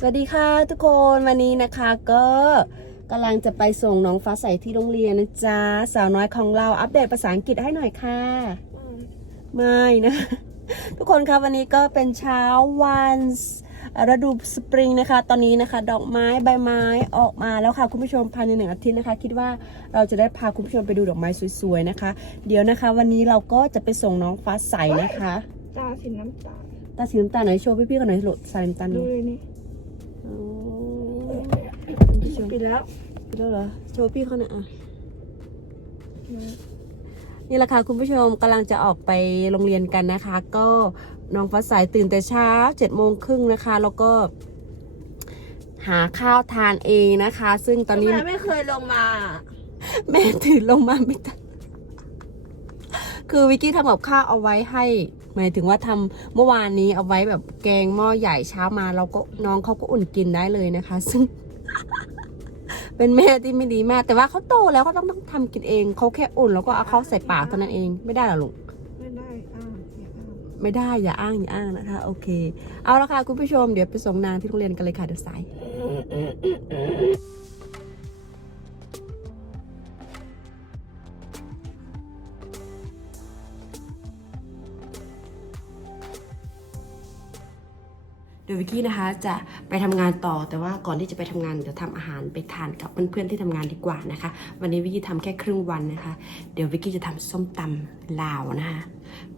สวัสดีค่ะทุกคนวันนี้นะคะก็กำลังจะไปส่งน้องฟ้าใสที่โรงเรียนนะจ๊ะสาวน้อยของเราอัปเดตภาษาอังกฤษให้หน่อยค่ะ ไม่นะ ทุกคนครับวันนี้ก็เป็นเช้าวันฤดูสปริงนะคะ ตอนนี้นะคะ ดอกไม้ใบไม้ออกมาแล้วค่ะ คุณผู้ชมภายในหนึ่งอาทิตย์นะคะ คิดว่าเราจะได้พาคุณผู้ชมไปดูดอกไม้สวยๆนะคะ เดี๋ยวนะคะ วันนี้เราก็จะไปส่งน้องฟ้าใสนะคะตาสีน้ำตาลตาสีน้ำตาลไหนอยโชว์พี่ๆกันหน่อยโหลดสายน้ำตาลหดูน่อยเลยนี่อ๋อคุณผู้ชม ปิดแล้วไปแล้วเหรอ โชว์พี่เขาหน่อยอะ นี่แหละค่ะคุณผู้ชมกำลังจะออกไปโรงเรียนกันนะคะ ก็น้องฟ้าใสตื่นแต่เช้าเจ็ดโมงครึ่งนะคะ แล้วก็ หาข้าวทานเองนะคะ ซึ่งตอนนี้ แม่ไม่เคยลงมา แม่ตื่นลงมาไม่ทันคือวิกกี้ทำกับข้าวเอาไว้ให้ หมายถึงว่าทำเมื่อวานนี้เอาไว้แบบแกงหม้อใหญ่เช้ามาเราก็น้องเขาก็อุ่นกินได้เลยนะคะ ซึ่ง เป็นแม่ที่ไม่ดีมาก แต่ว่าเขาโตแล้วเขาต้องต้องทำกินเองเขาแค่อุ่นแล้วก็เอาเขาใส่ปากเท่านั้นเองไม่ได้หรอลูกไม่ได้อ้าวอย่าอ้าวไม่ได้อย่าอ้างอย่าอ้างนะคะ โอเค เอาละค่ะคุณผู้ชมเดี๋ยวไปส่งนางที่โรงเรียนกันเลยค่ะเดี๋ยวสาย เดี๋ยววิกกี้นะคะจะไปทำงานต่อแต่ว่าก่อนที่จะไปทำงานเดี๋ยวทำอาหารไปทานกับเพื่อนๆที่ทำงานดีกว่านะคะ วันนี้วิกกี้ทำแค่ครึ่งวันนะคะ เดี๋ยววิกกี้จะทำส้มตำลาวนะคะ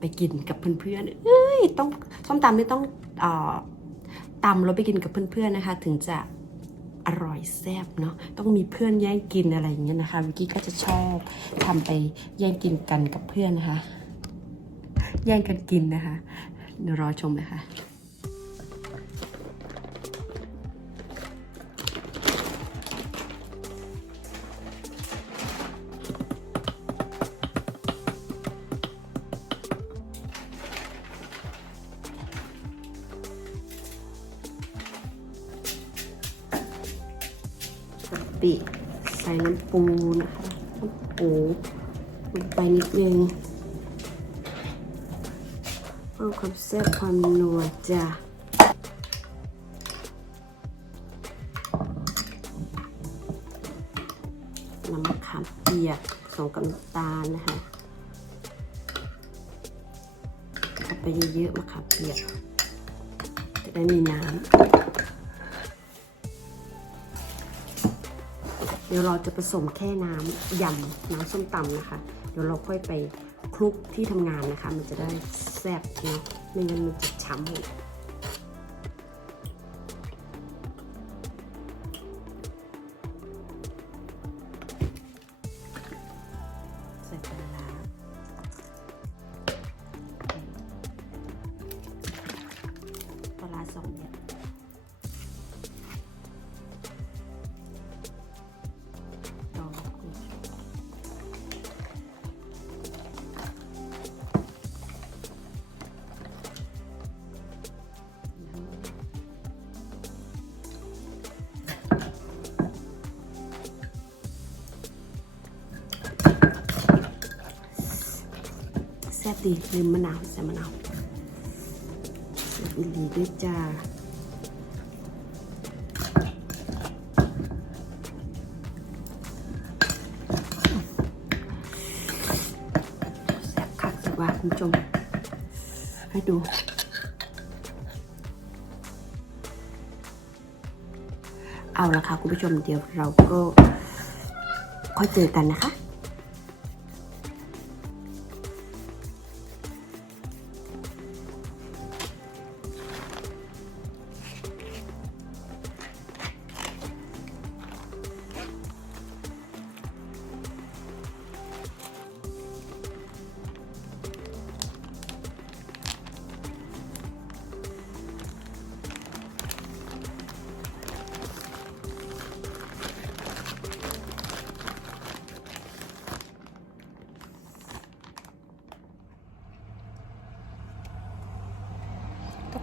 ไปกินกับเพื่อนๆเอ้ยต้องส้มตำนี่ต้องออตำแล้วไปกินกับเพื่อนๆนะคะ ถึงจะอร่อยแซ่บเนาะต้องมีเพื่อนแย่งกินอะไรอย่างเงี้ยนะคะวิกกี้ก็จะชอบทำไปแย่งกินกันกับเพื่อนนะคะ แย่งกันกินนะคะเดี๋ยวรอชมเลยค่ะ ปิ ใส่น้ำปูนะคะน้ำปูลงไปนิดนึงเพิ่มความแซ่บความนัวจ้ะน้ำมะขามเปียกผสมกับน้ำตาลนะคะเอาไปเยอะๆมะขามเปียก จะได้มีน้ำ เดี๋ยวเราจะผสมแค่น้ำยำน้ำส้มตำนะคะ เดี๋ยวเราค่อยไปคลุกที่ทำงานนะคะ มันจะได้แซ่บเนาะไม่งั้นมันจะช้ำหมด แซ่บดีลืมมะนาวใส่มะนาวอีหลีด้วยจ้าแซ่บคักจังว่าคุณผู้ชมให้ดูเอาละค่ะคุณผู้ชมเดี๋ยวเราก็ค่อยเจอกันนะคะ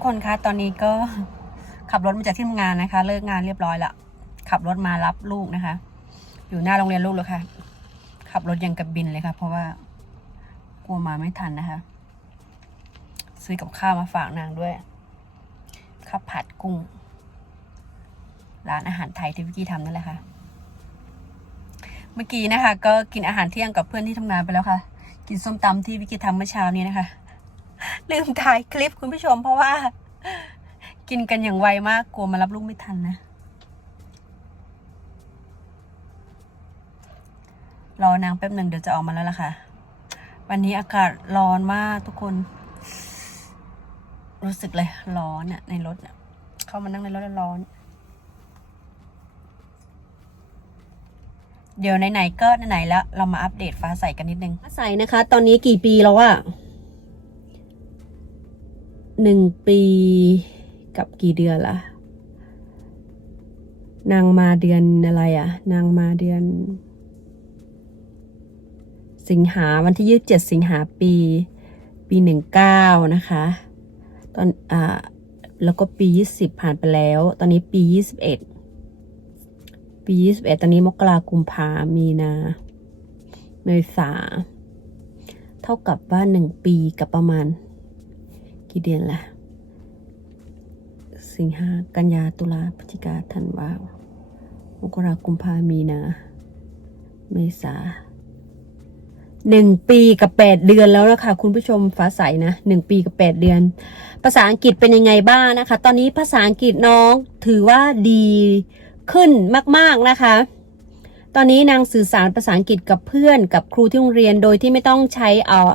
คนคะตอนนี้ก็ขับรถมาจากที่ทำงานนะคะ เลิกงานเรียบร้อยละขับรถมารับลูกนะคะ อยู่หน้าโรงเรียนลูกแล้วค่ะ ขับรถยังกับบินเลยค่ะ เพราะว่ากลัวมาไม่ทันนะคะ ซื้อกับข้าวมาฝากนางด้วยข้าวผัดกุ้ง ร้านอาหารไทยที่วิกกี้ทำนั่นแหละค่ะ เมื่อกี้นะคะ ก็กินอาหารเที่ยงกับเพื่อนที่ทำงานไปแล้วค่ะ กินส้มตำที่วิกกี้ทำเมื่อเช้านี้นะคะ ลืมถ่ายคลิปคุณผู้ชมเพราะว่า กินกันอย่างไวมากกลัวมารับลูกไม่ทันนะ รอนางแป๊บหนึ่งเดี๋ยวจะออกมาแล้วล่ะค่ะ วันนี้อากาศร้อนมากทุกคน รู้สึกเลยร้อนอะในรถอะเข้ามานั่งในรถแล้วร้อนเดี๋ยวไหนๆก็ไหนๆแล้วเรามาอัปเดตฟ้าใสกันนิดนึง ฟ้าใสนะคะ ตอนนี้กี่ปีแล้วอะ หนึ่งปีกับกี่เดือนละนางมาเดือนอะไรอะนางมาเดือน สิงหาวันที่ยี่สิบเจ็ดสิงหาปี ปีหนึ่งเก้านะคะ ตอนอ่าแล้วก็ปียี่สิบผ่านไปแล้ว ตอนนี้ปียี่สิบเอ็ดปียี่สิบเอ็ดตอนนี้มกรากุมภามีนาเมษา เท่ากับว่าหนึ่งปีกับประมาณ กี่เดือนละสิงหากันยาตุลาพฤศจิกาธันวามกรากุมภามีนา เมษาหนึ่งปีกับแปดเดือนแล้วนะคะคุณผู้ชมฟ้าใสนะหนึ่งปีกับแปดเดือน ภาษาอังกฤษเป็นยังไงบ้างนะคะ ตอนนี้ภาษาอังกฤษน้องถือว่าดีขึ้นมากๆนะคะ ตอนนี้นางสื่อสารภาษาอังกฤษกับเพื่อนกับครูที่โรงเรียนโดยที่ไม่ต้องใช้เอ่อ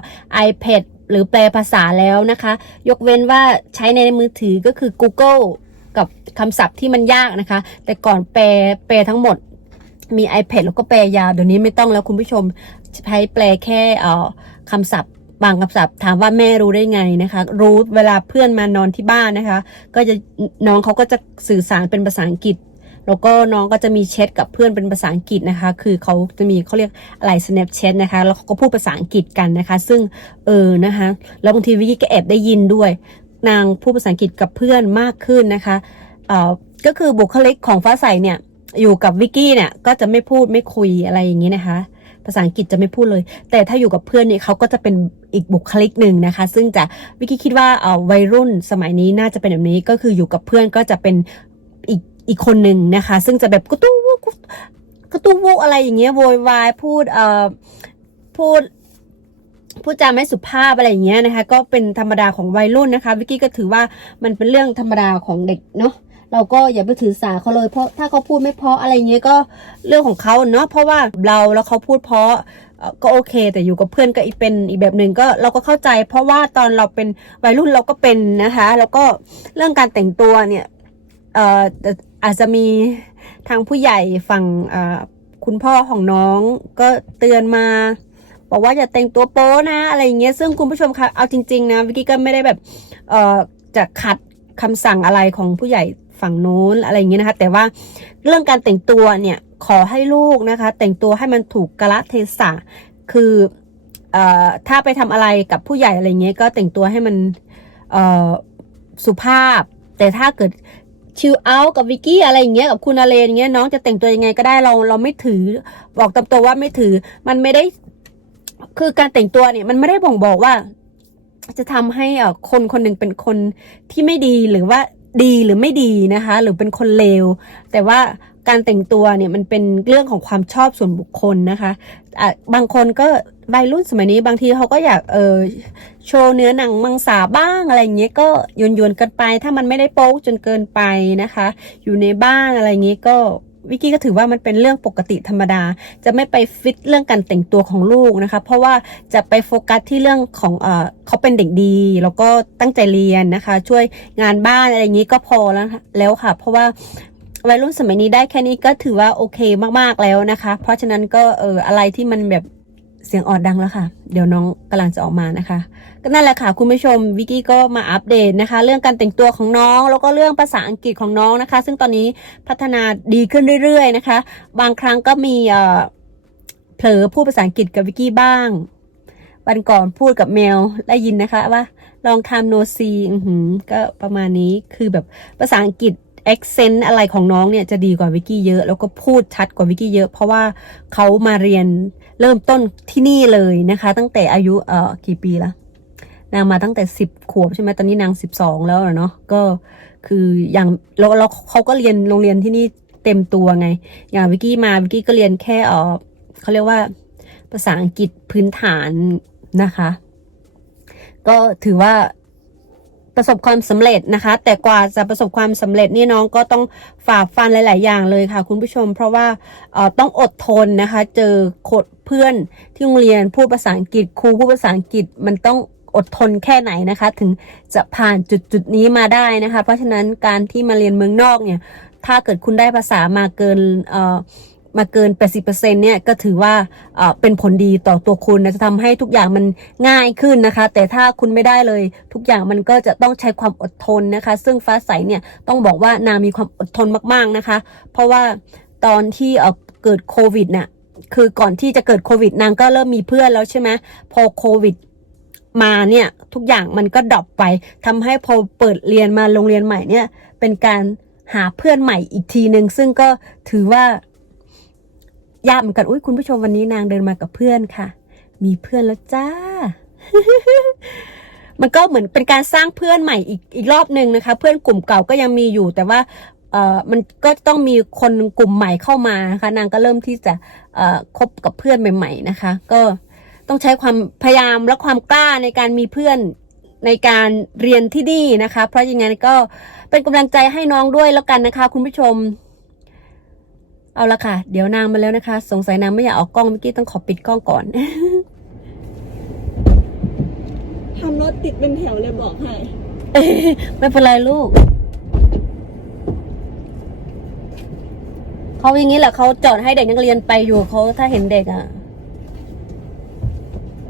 iPad หรือแปลภาษาแล้วนะคะ ยกเว้นว่าใช้ในมือถือก็คือ Google กับคำศัพท์ที่มันยากนะคะ แต่ก่อนแปลแปลทั้งหมดมี iPad แล้วก็แปลยาวเดี๋ยวนี้ไม่ต้องแล้วคุณผู้ชมใช้แปลแค่เอ่อคำศัพท์บางคำศัพท์ถามว่าแม่รู้ได้ไงนะคะ รู้เวลาเพื่อนมานอนที่บ้านนะคะ ก็จะน้องเขาก็จะสื่อสารเป็นภาษาอังกฤษ แล้วก็น้องก็จะมีแชทกับเพื่อนเป็นภาษาอังกฤษนะคะ คือเขาจะมีเขาเรียกอะไร Snapchat นะคะ แล้วเขาก็พูดภาษาอังกฤษกันนะคะ ซึ่งเออนะคะ แล้วบางทีวิกกี้ก็แอบได้ยินด้วย นางพูดภาษาอังกฤษกับเพื่อนมากขึ้นนะคะเอ่อก็คือบุคลิกของฟ้าใสเนี่ยอยู่กับวิกกี้เนี่ยก็จะไม่พูดไม่คุยอะไรอย่างนี้นะคะภาษาอังกฤษจะไม่พูดเลย แต่ถ้าอยู่กับเพื่อนเนี่ยเขาก็จะเป็นอีกบุคลิกหนึ่งนะคะ ซึ่งจะวิกกี้คิดว่าเอ่อวัยรุ่นสมัยนี้น่าจะเป็นแบบนี้ก็คืออยู่กับเพื่อนก็จะเป็น อีกคนหนึ่งนะคะ ซึ่งจะแบบกุตู้วุกุกุตู้วุอะไรอย่างเงี้ยโวยวายพูดเอ่อพูดพูดจาไม่สุภาพอะไรอย่างเงี้ยนะคะ ก็เป็นธรรมดาของวัยรุ่นนะคะวิกกี้ก็ถือว่ามันเป็นเรื่องธรรมดาของเด็กเนาะเราก็อย่าไปถือสาเขาเลย เพราะถ้าเขาพูดไม่เพราะอะไรเงี้ยก็เรื่องของเขาเนาะเพราะว่าเราแล้วเขาพูดเพราะเอ่อก็โอเค แต่อยู่กับเพื่อนก็อีกเป็นอีกแบบหนึ่งก็เราก็เข้าใจ เพราะว่าตอนเราเป็นวัยรุ่นเราก็เป็นนะคะ แล้วก็เรื่องการแต่งตัวเนี่ย เอ่ออาจจะมีทางผู้ใหญ่ฝั่งคุณพ่อของน้องก็เตือนมา บอกว่าอย่าแต่งตัวโป๊นะ อะไรอย่างเงี้ยซึ่งคุณผู้ชมคะเอาจริง ๆ นะวิกกี้ก็ไม่ได้แบบเอ่อจะขัดคำสั่งอะไรของผู้ใหญ่ฝั่งนู้นอะไรอย่างเงี้ยนะคะ แต่ว่าเรื่องการแต่งตัวเนี่ยขอให้ลูกนะคะ แต่งตัวให้มันถูกกาลเทศะคือเอ่อถ้าไปทำอะไรกับผู้ใหญ่อะไรเงี้ยก็แต่งตัวให้มันเอ่อสุภาพ แต่ถ้าเกิด ชิลเอาท์กับวิกกี้อะไรอย่างเงี้ยกับคุณอาเลนอย่างเงี้ยน้องจะแต่งตัวยังไงก็ได้เราเราไม่ถือบอกตามตัวว่าไม่ถือ มันไม่ได้คือการแต่งตัวเนี่ยมันไม่ได้บ่งบอกว่า จะทำให้อ่อคนคนหนึ่งเป็นคนที่ไม่ดีหรือว่าดีหรือไม่ดีนะคะ หรือเป็นคนเลว แต่ว่าการแต่งตัวเนี่ยมันเป็นเรื่องของความชอบส่วนบุคคลนะคะะบางคนก็ วัยรุ่นสมัยนี้บางทีเขาก็อยากเออโชว์เนื้อหนังมังสาบ้างอะไรอย่างเงี้ยก็ยนยนกันไป ถ้ามันไม่ได้โป๊กจนเกินไปนะคะ อยู่ในบ้านอะไรอย่างเงี้ยก็วิกกี้ก็ถือว่ามันเป็นเรื่องปกติธรรมดา จะไม่ไปฟิตเรื่องการแต่งตัวของลูกนะคะ เพราะว่าจะไปโฟกัสที่เรื่องของเออเขาเป็นเด็กดี แล้วก็ตั้งใจเรียนนะคะ ช่วยงานบ้านอะไรอย่างนี้ก็พอแล้วแล้วค่ะ เพราะว่าวัยรุ่นสมัยนี้ได้แค่นี้ก็ถือว่าโอเคมากๆแล้วนะคะ เพราะฉะนั้นก็เอออะไรที่มันแบบ เสียงออดดังแล้วค่ะ เดี๋ยวน้องกำลังจะออกมานะคะ ก็นั่นแหละค่ะ คุณผู้ชมวิกกี้ก็มาอัปเดตนะคะ เรื่องการแต่งตัวของน้อง แล้วก็เรื่องภาษาอังกฤษของน้องนะคะ ซึ่งตอนนี้พัฒนาดีขึ้นเรื่อยๆนะคะ บางครั้งก็มีเอ่อเผลอพูดภาษาอังกฤษกับวิกกี้บ้างวันก่อนพูดกับแมวได้ยินนะคะว่าลองทำโนซีก็ประมาณนี้คือแบบภาษาอังกฤษ accent อะไรของน้องเนี่ยจะดีกว่าวิกกี้เยอะ แล้วก็พูดชัดกว่าวิกกี้เยอะ เพราะว่าเขามาเรียน เริ่มต้นที่นี่เลยนะคะ ตั้งแต่อายุเอ่อกี่ปีละนางมาตั้งแต่สิบขวบใช่ไหมตอนนี้นางสิบสองแล้วเนาะก็คืออย่างเราเราเขาก็เรียนโรงเรียนที่นี่เต็มตัวไง อย่างวิกกี้มาวิกกี้ก็เรียนแค่เออเขาเรียกว่าภาษาอังกฤษพื้นฐานนะคะ ก็ถือว่า ประสบความสำเร็จนะคะ แต่กว่าจะประสบความสำเร็จนี่น้องก็ต้องฝ่าฟันหลาย ๆ อย่างเลยค่ะ คุณผู้ชม เพราะว่าต้องอดทนนะคะ เจอโคดเพื่อนที่โรงเรียนพูดภาษาอังกฤษครูพูดภาษาอังกฤษมันต้องอดทนแค่ไหนนะคะ ถึงจะผ่านจุดจุดๆนี้มาได้นะคะ เพราะฉะนั้นการที่มาเรียนเมืองนอกเนี่ย ถ้าเกิดคุณได้ภาษามาเกินเอ่อ มาเกิน 80%เนี่ยก็ถือว่าเป็นผลดีต่อตัวคุณนะจะทำให้ทุกอย่างมันง่ายขึ้นนะคะ แต่ถ้าคุณไม่ได้เลย ทุกอย่างมันก็จะต้องใช้ความอดทนนะคะ ซึ่งฟ้าใสเนี่ยต้องบอกว่านางมีความอดทนมากๆนะคะ เพราะว่าตอนที่เกิดโควิดน่ะคือก่อนที่จะเกิดโควิดนางก็เริ่มมีเพื่อนแล้วใช่ไหมพอโควิดมาเนี่ยทุกอย่างมันก็ดรอปไปทำให้พอเปิดเรียนมาโรงเรียนใหม่เนี่ยเป็นการหาเพื่อนใหม่อีกทีหนึ่งซึ่งก็ถือว่า ยากเหมือนกันอุ้ยคุณผู้ชมวันนี้นางเดินมากับเพื่อนค่ะ มีเพื่อนแล้วจ้า มันก็เหมือนเป็นการสร้างเพื่อนใหม่อีกอีกรอบหนึ่งนะคะ เพื่อนกลุ่มเก่าก็ยังมีอยู่ แต่ว่าเอ่อมันก็ต้องมีคนกลุ่มใหม่เข้ามานะคะ นางก็เริ่มที่จะเอ่อคบกับเพื่อนใหม่ ๆนะคะ ก็ต้องใช้ความพยายามและความกล้าในการมีเพื่อนในการเรียนที่นี่นะคะ เพราะยังไงก็เป็นกำลังใจให้น้องด้วยแล้วกันนะคะ คุณผู้ชม เอาละค่ะ เดี๋ยวนางมาแล้วนะคะ สงสัยนางไม่อยากออกกล้องเมื่อกี้ต้องขอปิดกล้องก่อน ทำรถติดเป็นแถวเลยบอกให้ไม่เป็นไรลูก เขาอย่างนี้แหละเขาจอดให้เด็กนักเรียนไปอยู่เขาถ้าเห็นเด็กอะ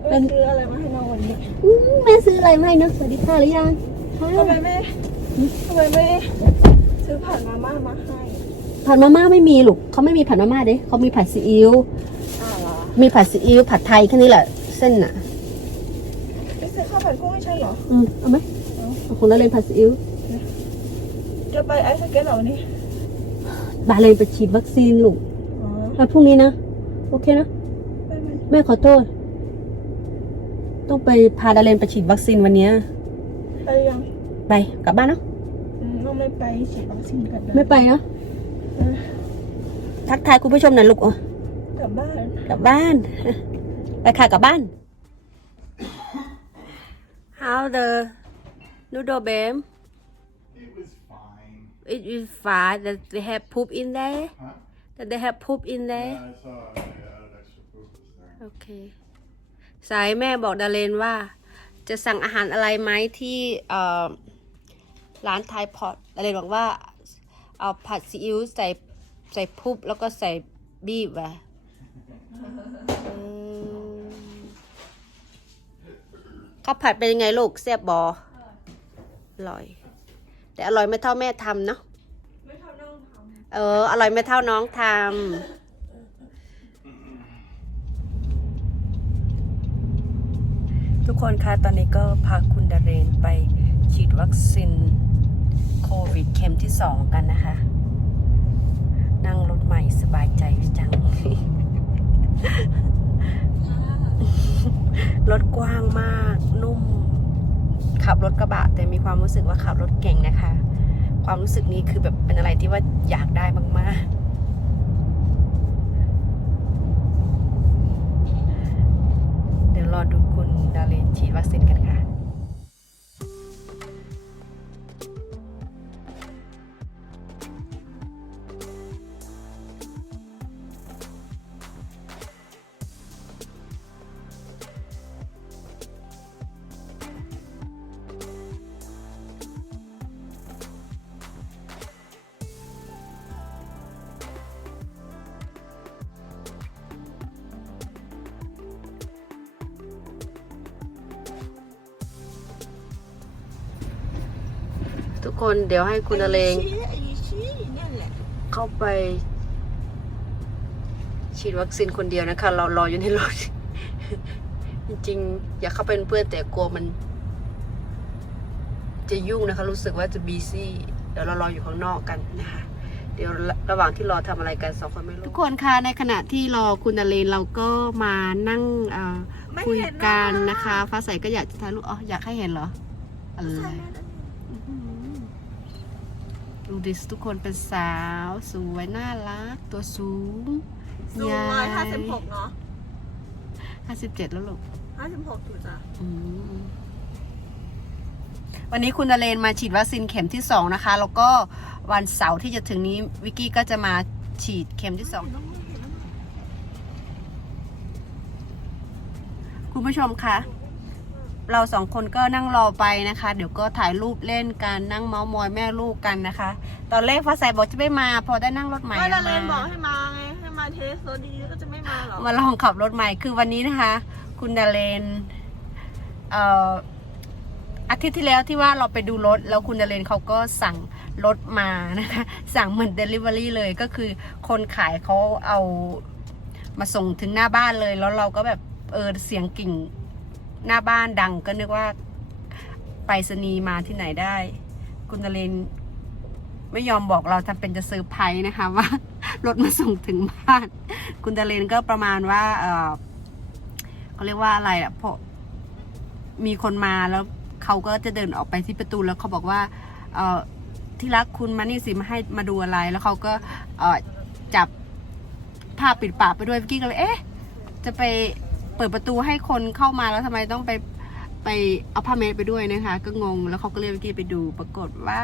ไปซื้ออะไรมาให้น้องวันนี้อืมแม่ซื้ออะไรมาให้นะสวัสดีค่ะหรือยังค่ะทำไมไม่ทำไมไม่ซื้อผัดมาม่ามาให้ ผัดมาม่าไม่มีลูกเขาไม่มีผัดมาม่าเด้เขามีผัดซีอิ๊วอ้าวเหรอมีผัดซีอิ๊วผัดไทยแค่นี้แหละเส้นน่ะไปซื้อข้าวผัดกุ้งให้ฉันเหรอ อืมเอาไหมเอาของเราเรียนผัดซีอิ๊วจะไปไอซ์สเก็ตเหรอวันนี้บาเลนไปฉีดวัคซีนลูกอ๋ออะพรุ่งนี้นะโอเคนะไปไหมแม่ขอโทษ ต้องไปพาดาเลนไปฉีดวัคซีนวันเนี้ยไปยังไปกลับบ้านเนาะอืมน้องไม่ไปฉีดวัคซีนกันนะไม่ไปเนาะเออ ทักทายคุณผู้ชมหน่อยลูกอะกลับบ้าน กลับบ้าน ไปค่ะกลับบ้าน How the noodle babe It was fine. it is fine that they have poop in there Huh? that they have poop in there Yeah, I saw they added extra poop this thing. โอเคสายแม่บอกดาเลนว่า จะสั่งอาหารอะไรไหมที่เอ่อร้านไทยพอตดาเลนบอกว่า เอาผัดซีอิ๊วใส่ใส่พุบแล้วก็ใส่บีบอะอืมข้าวผัดเป็นยังไงลูกแซ่บบออร่อย แต่อร่อยไม่เท่าแม่ทำเนาะไม่ทำน้องทเออ อร่อยไม่เท่าน้องทำทุกคนคะตอนนี้ก็พาคุณดาเรนไปฉีดวัคซีนโควิดเข็มที่สองกันนะคะ นั่งรถใหม่สบายใจจัง รถกว้างมาก นุ่ม ขับรถกระบะ แต่มีความรู้สึกว่าขับรถเก่งนะคะ ความรู้สึกนี้คือแบบเป็นอะไรที่ว่าอยากได้มากๆเดี๋ยวรอดูคุณดาเลนฉีดวัคซีน ทุกคนเดี๋ยวให้ำคุณดาเลงไอ้ชี้ไอ้ชี้นั่นแหละเข้าไป ฉีดวัคซีนคนเดียวนะคะ เรารออยู่ในรถ จริงๆ อยากเข้าไปเป็นเพื่อนแต่กลัวมัน จะยุ่งนะคะ รู้สึกว่าจะบีซี่เดี๋ยวเรารออยู่ข้างนอกกันนะคะเดี๋ยวระหว่างที่รอทำอะไรกันสองคนไม่รู้ทุกคนคะในขณะที่รอคุณดาเลนเราก็มานั่งเอ่อไม่คุยเห็นกันนะคะ ฟ้าใสก็อยากจะถ่ายรูปอ๋ออยากให้เห็นเหรออะไร ดูดิทุกคนเป็นสาวสวยน่ารัก ตัวสูงสูงร้อยห้าสิบหกเนาะห้าสิบเจ็ดแล้วลูกห้าสิบหกถูกจ้ะอืมวันนี้คุณนเรนมาฉีดวัคซีนเข็มที่สองนะคะ แล้วก็วันเสาร์ที่จะถึงนี้วิกกี้ก็จะมาฉีดเข็มที่สองคุณผู้ชมคะ เราสองคนก็นั่งรอไปนะคะ เดี๋ยวก็ถ่ายรูปเล่นกันนั่งเมาส์มอยแม่ลูกกันนะคะ ตอนแรกฟ้าใสบอกจะไม่มา พอได้นั่งรถใหม่ไม่ละเลนมาบอกให้มาไงให้มาเทสรถดีก็จะไม่มาหรอมาลองขับรถใหม่คือวันนี้นะคะ คุณดาเลนเอ่ออาทิตย์ที่แล้วที่ว่าเราไปดูรถแล้วคุณดาเลนเขาก็สั่งรถมานะคะ สั่งเหมือน Delivery เลยก็คือคนขายเขาเอามาส่งถึงหน้าบ้านเลย แล้วเราก็แบบเออเสียงกิ่ง หน้าบ้านดังก็นึกว่าไปรษณีย์มาที่ไหนได้ คุณดาเลนไม่ยอมบอกเราทำเป็นจะเซอร์ไพรส์นะคะว่ารถมาส่งถึงบ้าน คุณดาเลนก็ประมาณว่า เออเขาเรียกว่าอะไรอะเพราะมีคนมาแล้วเขาก็จะเดินออกไปที่ประตูแล้วเขาบอกว่า เออที่รักคุณมานี่สิมาให้มาดูอะไร แล้วเขาก็เออจับผ้าปิดปากไปด้วยเมื่อกี้ก็เลยเอ๊ะ จะไป เปิดประตูให้คนเข้ามาแล้วทำไมต้องไปไปเอาผ้าเมสไปด้วยนะคะ ก็งงแล้วเขาก็เรียกเมื่อกี้ไปดู ปรากฏว่า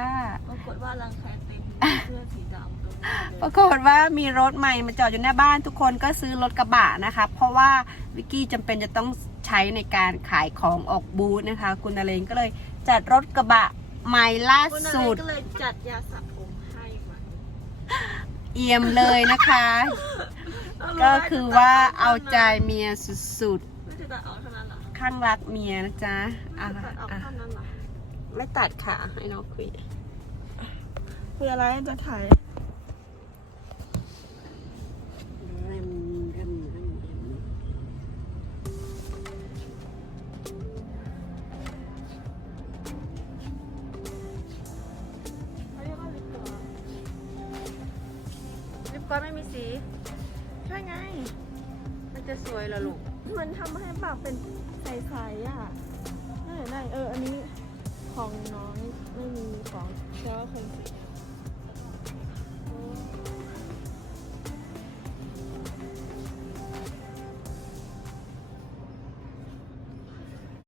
ปรากฏว่ารังแคเต็มเสื้อสีดำตรงนี้ปรากฏว่ามีรถใหม่มาจอดอยู่หน้าบ้านทุกคนก็ซื้อรถกระบะนะคะ เพราะว่าวิกกี้จำเป็นจะต้องใช้ในการขายของออกบูธนะคะ คุณนเรนก็เลยจัดรถกระบะใหม่ล่าคุณอะไรสุดก็เลยจัดยาสระผมให้มาเอี่ยมเลยนะคะ ก็คือว่าเอาใจเมียสุดไม่ได้ตัดออกเท่านั้นเหรอๆ ข้างรักเมียนะจ๊ะอะไม่ได้ตัดออกอะเท่านั้นเหรอไม่ตัดค่ะให้น้องคุยคืออะไรจะถ่ายเขาเรียกว่าลิปกลอสลิปก็ไม่มีสีใช่ไงมัน จะสวยเหรอลูก มันทำให้ปากเป็นใสๆอะได้ได้เออ อันนี้ของน้องไม่มีของเชื่อว่าคงสี